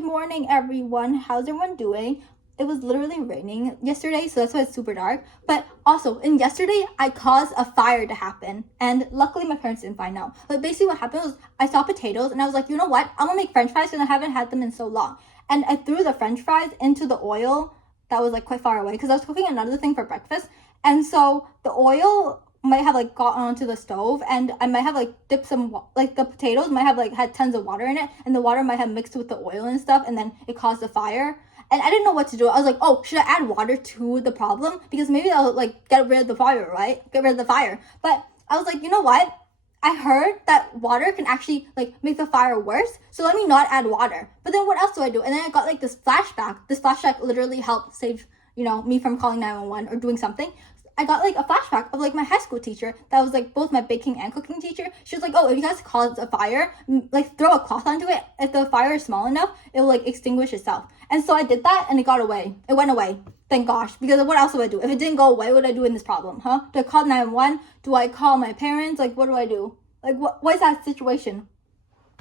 Good morning, everyone. How's everyone doing? It was literally raining yesterday, so that's why it's super dark. But also, yesterday, I caused a fire to happen. And luckily, my parents didn't find out. But basically, what happened was I saw potatoes, and I was like, you know what? I'm gonna make french fries, and I haven't had them in so long. And I threw the french fries into the oil that was like quite far away, because I was cooking another thing for breakfast. And so the oil might have like gotten onto the stove, and I might have like dipped some like the potatoes might have like had tons of water in it, and the water might have mixed with the oil and stuff, and then it caused a fire. And I didn't know what to do. I was like, oh, should I add water to the problem, because maybe that'll like get rid of the fire, right? Get rid of the fire. But I was like, you know what, I heard that water can actually like make the fire worse, so let me not add water. But then what else do I do? And then I got like this flashback. This flashback literally helped save, me from calling 911 or doing something. I got like a flashback of like my high school teacher that was like both my baking and cooking teacher. She was like, oh, if you guys cause a fire, like throw a cloth onto it. If the fire is small enough, it will like extinguish itself. And so I did that, and it got away. It went away. Thank gosh. Because what else would I do? If it didn't go away, what would I do in this problem, huh? Do I call 911? Do I call my parents? Like, what do I do? Like, what is that situation?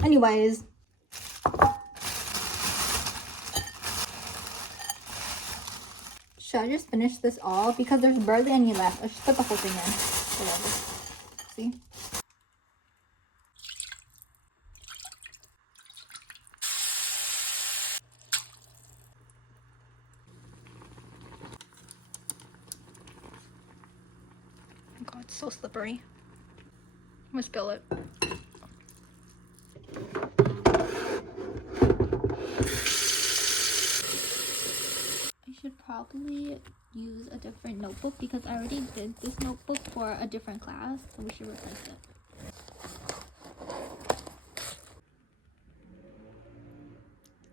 Anyways. Should I just finish this all? Because there's barely any left. Let's just put the whole thing in. Whatever. See? Oh god, it's so slippery. I'm gonna spill it. I should probably use a different notebook, because I already did this notebook for a different class, so we should replace it.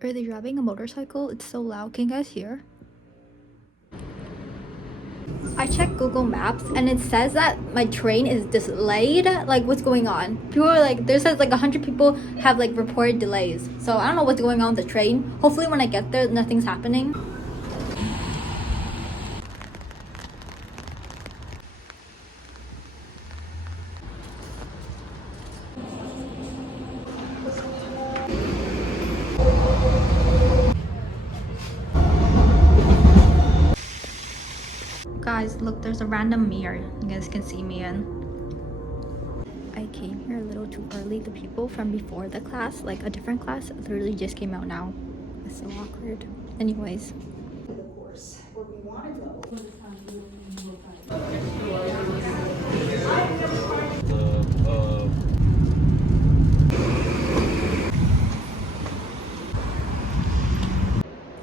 Are they driving a motorcycle? It's so loud. Can you guys hear? I checked Google Maps, and it says that my train is delayed. Like, what's going on? People are like, there says like 100 people have like reported delays. So I don't know what's going on with the train. Hopefully when I get there, nothing's happening. Guys, look, there's a random mirror you guys can see me in. I came here a little too early. The people from before the class, like a different class, literally just came out now. It's so awkward. Anyways.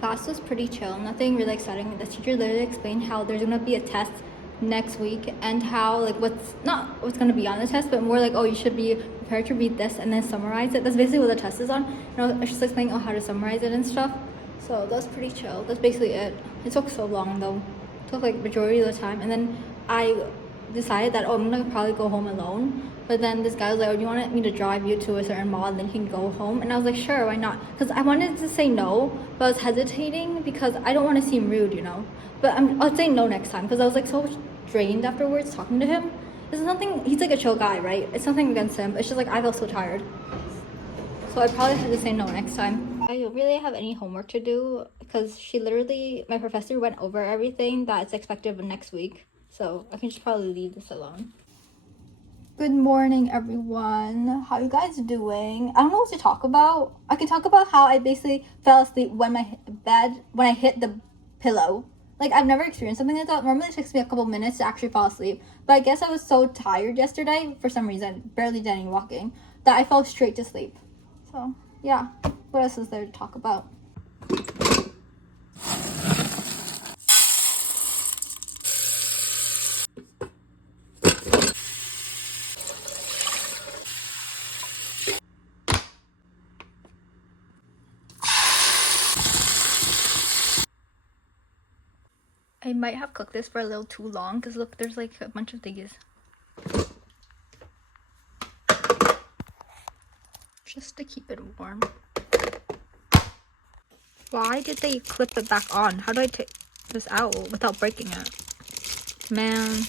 Class was pretty chill, nothing really exciting. The teacher literally explained how there's gonna be a test next week, and how like what's gonna be on the test, but more like, oh, you should be prepared to read this and then summarize it. That's basically what the test is on. And I was just explaining how to summarize it and stuff. So that was pretty chill. That's basically it. It took so long though. It took like majority of the time, and then I decided that, oh, I'm gonna probably go home alone. But then this guy was like, oh, do you want me to drive you to a certain mall and then you can go home? And I was like, sure, why not? Because I wanted to say no, but I was hesitating because I don't want to seem rude, But I'll say no next time, because I was like so drained afterwards talking to him. It's nothing, he's like a chill guy, right? It's nothing against him. It's just like I felt so tired. So I probably had to say no next time. I don't really have any homework to do, because my professor went over everything that's expected of next week. So I can just probably leave this alone. Good morning, everyone. How you guys doing? I don't know what to talk about. I can talk about how I basically fell asleep when I hit the pillow. Like, I've never experienced something like that. Normally it takes me a couple minutes to actually fall asleep. But I guess I was so tired yesterday, for some reason, barely did any walking, that I fell straight to sleep. So, yeah. What else is there to talk about? I might have cooked this for a little too long, because look, there's like a bunch of these. Just to keep it warm. Why did they clip it back on? How do I take this out without breaking it? Man.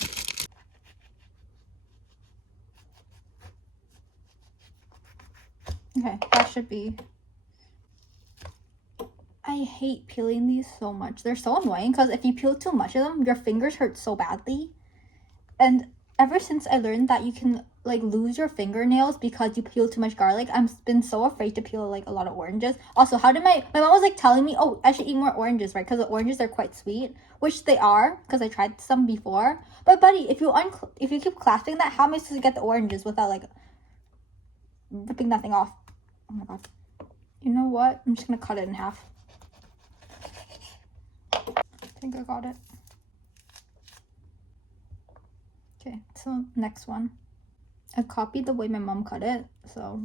Okay, that should be I hate peeling these so much. They're so annoying because if you peel too much of them, your fingers hurt so badly. And ever since I learned that you can like lose your fingernails because you peel too much garlic, I've been so afraid to peel like a lot of oranges. Also, how did my mom was like telling me, oh, I should eat more oranges, right? Because the oranges are quite sweet, which they are because I tried some before. But buddy, if you keep clasping that, how am I supposed to get the oranges without like ripping that thing off? Oh my god. You know what? I'm just gonna cut it in half. I think I got it. Okay, so next one. I copied the way my mom cut it, so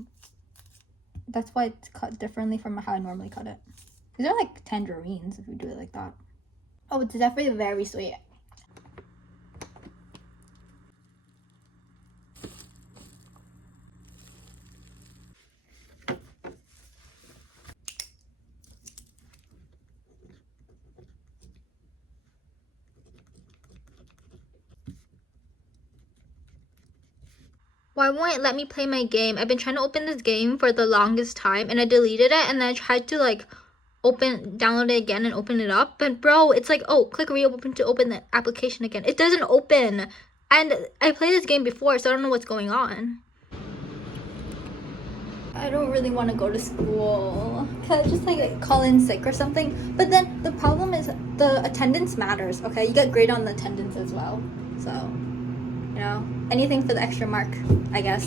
that's why it's cut differently from how I normally cut it. These are like tangerines if you do it like that. Oh, it's definitely very sweet. Why won't it let me play my game? I've been trying to open this game for the longest time and I deleted it and then I tried to like download it again and open it up. But bro, it's like, oh, click reopen to open the application again. It doesn't open. And I played this game before, so I don't know what's going on. I don't really want to go to school. Can I just like call in sick or something? But then the problem is the attendance matters, okay? You get grade on the attendance as well. So, you know, anything for the extra mark, I guess.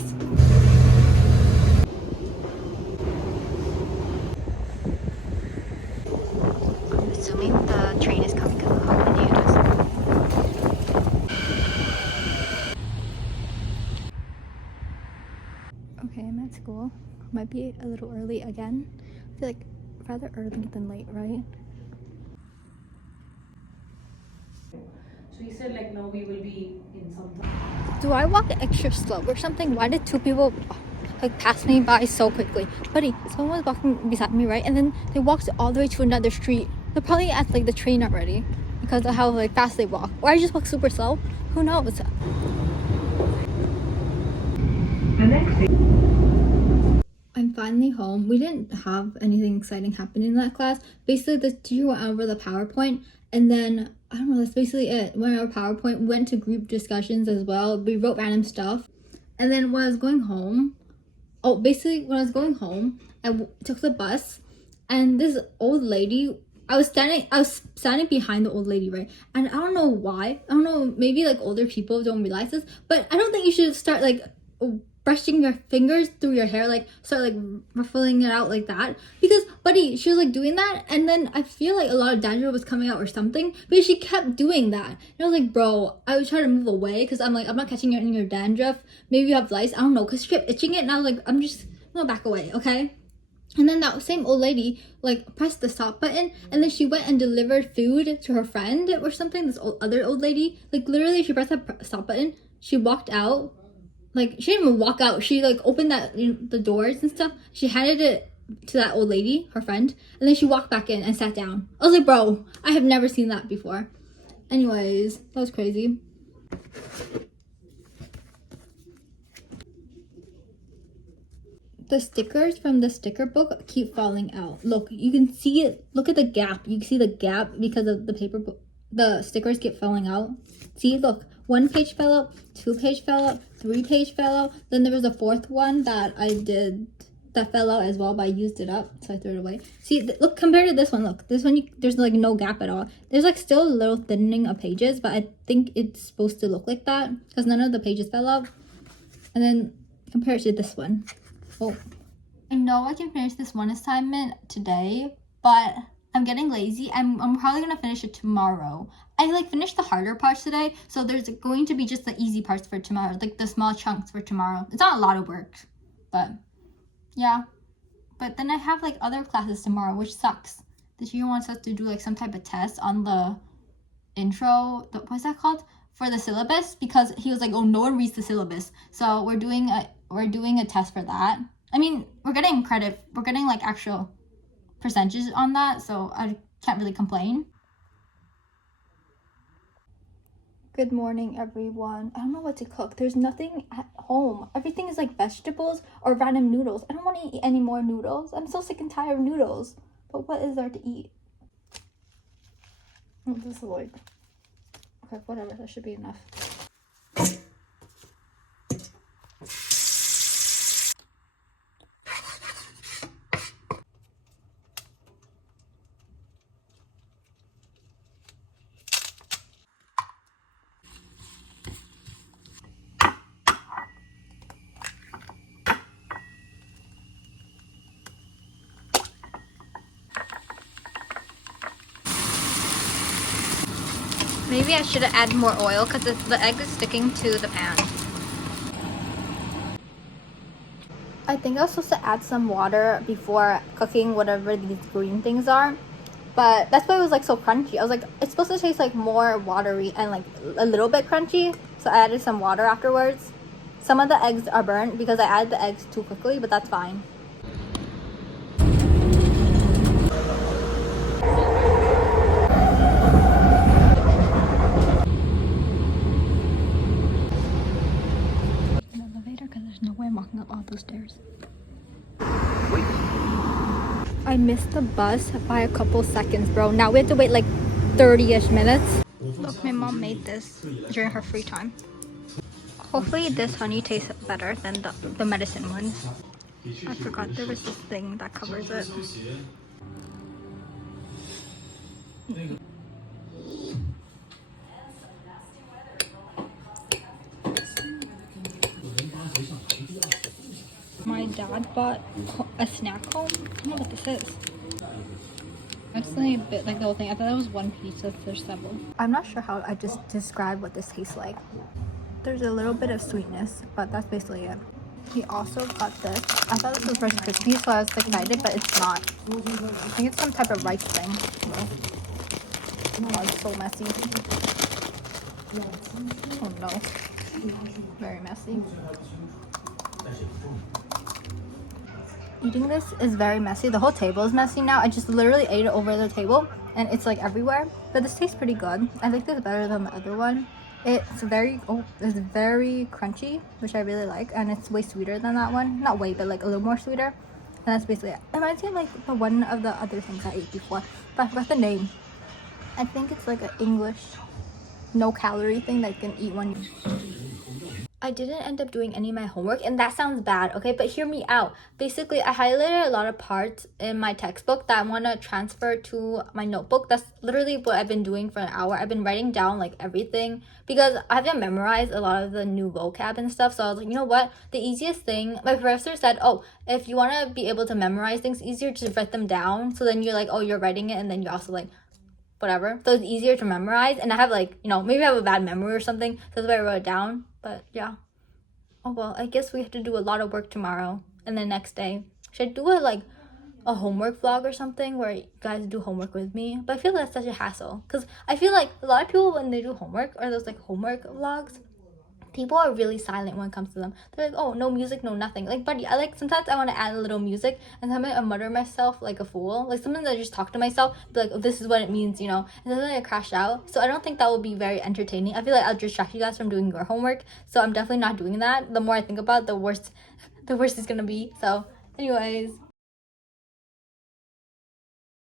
I'm assuming the train is coming because of how windy it is. Okay, I'm at school. Might be a little early again. I feel like rather early than late, right? So he said like, no, we will be in some time. Do I walk extra slow or something? Why did two people like pass me by so quickly? Buddy, someone was walking beside me, right? And then they walked all the way to another street. They're probably at like the train already because of how like fast they walk. Or I just walk super slow. Who knows? The next thing. I'm finally home. We didn't have anything exciting happen in that class. Basically, the teacher went over the PowerPoint, and then, I don't know, that's basically it. Went over PowerPoint, went to group discussions as well. We wrote random stuff. And then when I was going home, I took the bus, and this old lady, I was standing behind the old lady, right? And I don't know why. I don't know, maybe like older people don't realize this, but I don't think you should start like brushing your fingers through your hair, like start like ruffling it out like that, because buddy, she was like doing that and then I feel like a lot of dandruff was coming out or something, but she kept doing that and I was like, bro, I was trying to move away because I'm like, I'm not catching it in your dandruff, maybe you have lice, I don't know, because she kept itching it and I was like, I'm gonna back away, okay? And then that same old lady like pressed the stop button and then she went and delivered food to her friend or something. This other old lady, like literally she pressed that stop button, she walked out. Like, she didn't even walk out. She, like, opened the doors and stuff. She handed it to that old lady, her friend. And then she walked back in and sat down. I was like, bro, I have never seen that before. Anyways, that was crazy. The stickers from the sticker book keep falling out. Look, you can see it. Look at the gap. You can see the gap because of the paper book. The stickers keep falling out. See, look. 1 page fell out, 2 page fell out, 3 page fell out. Then there was a 4th one that I did that fell out as well, but I used it up, so I threw it away. See, look, compared to this one, look. This one, there's like no gap at all. There's like still a little thinning of pages, but I think it's supposed to look like that because none of the pages fell out. And then compare it to this one. Oh, I know I can finish this one assignment today, but I'm getting lazy. I'm probably gonna finish it tomorrow. I like finished the harder parts today, so there's going to be just the easy parts for tomorrow, like the small chunks for tomorrow. It's not a lot of work, but yeah. But then I have like other classes tomorrow, which sucks. The teacher wants us to do like some type of test on the intro, what's that called? For the syllabus, because he was like, oh, no one reads the syllabus. So we're doing a test for that. I mean, we're getting credit. We're getting like actual percentages on that, so I can't really complain. Good morning, everyone. I don't know what to cook. There's nothing at home. Everything is like vegetables or random noodles. I don't want to eat any more noodles. I'm so sick and tired of noodles. But what is there to eat? Oh, this is like... Okay, whatever. That should be enough. Maybe I should have added more oil because the egg is sticking to the pan. I think I was supposed to add some water before cooking whatever these green things are. But that's why it was like so crunchy. I was like, it's supposed to taste like more watery and like a little bit crunchy. So I added some water afterwards. Some of the eggs are burnt because I added the eggs too quickly, but that's fine. Elevator because there's no way I'm walking up all those stairs. I missed the bus by a couple seconds, bro. Now we have to wait like 30-ish minutes. Look, my mom made this during her free time. Hopefully this honey tastes better than the medicine ones. I forgot there was this thing that covers it. My dad bought a snack home. I don't know what this is. Accidentally bit like the whole thing. I thought that was one pizza. There's several. I'm not sure how I just describe what this tastes like. There's a little bit of sweetness, but that's basically it. He also got this. I thought this was Rice Krispies, so I was excited, but it's not. I think it's some type of rice thing. Oh, it's so messy. Oh no. Very messy. Eating this is very messy. The whole table is messy now. I just literally ate it over the table and it's like everywhere. But this tastes pretty good. I like this better than the other one. It's very crunchy, which I really like, and it's way sweeter than that one. Not way, but like a little more sweeter. And that's basically it. It reminds me of like the one of the other things I ate before, but I forgot the name. I think it's like an English no calorie thing that you can eat when I didn't end up doing any of my homework, and that sounds bad, okay? But hear me out. Basically, I highlighted a lot of parts in my textbook that I want to transfer to my notebook. That's literally what I've been doing for an hour. I've been writing down like everything because I haven't memorized a lot of the new vocab and stuff. So I was like, you know what? The easiest thing, my professor said, oh, if you want to be able to memorize things easier, just write them down. So then you're like, oh, you're writing it, and then you're also like, whatever. So it's easier to memorize. And I have like, you know, maybe I have a bad memory or something. So that's why I wrote it down. But yeah. Oh well, I guess we have to do a lot of work tomorrow and the next day. Should I do a homework vlog or something where you guys do homework with me? But I feel that's such a hassle because I feel like a lot of people when they do homework or those like homework vlogs, people are really silent when it comes to them. They're like, oh, no music, no nothing. Like, buddy, I like sometimes I want to add a little music and sometimes I mutter myself like a fool. Like sometimes I just talk to myself, be like, oh, this is what it means, you know. And then I crash out. So I don't think that will be very entertaining. I feel like I'll distract you guys from doing your homework. So I'm definitely not doing that. The more I think about it, the worse it's gonna be. So anyways.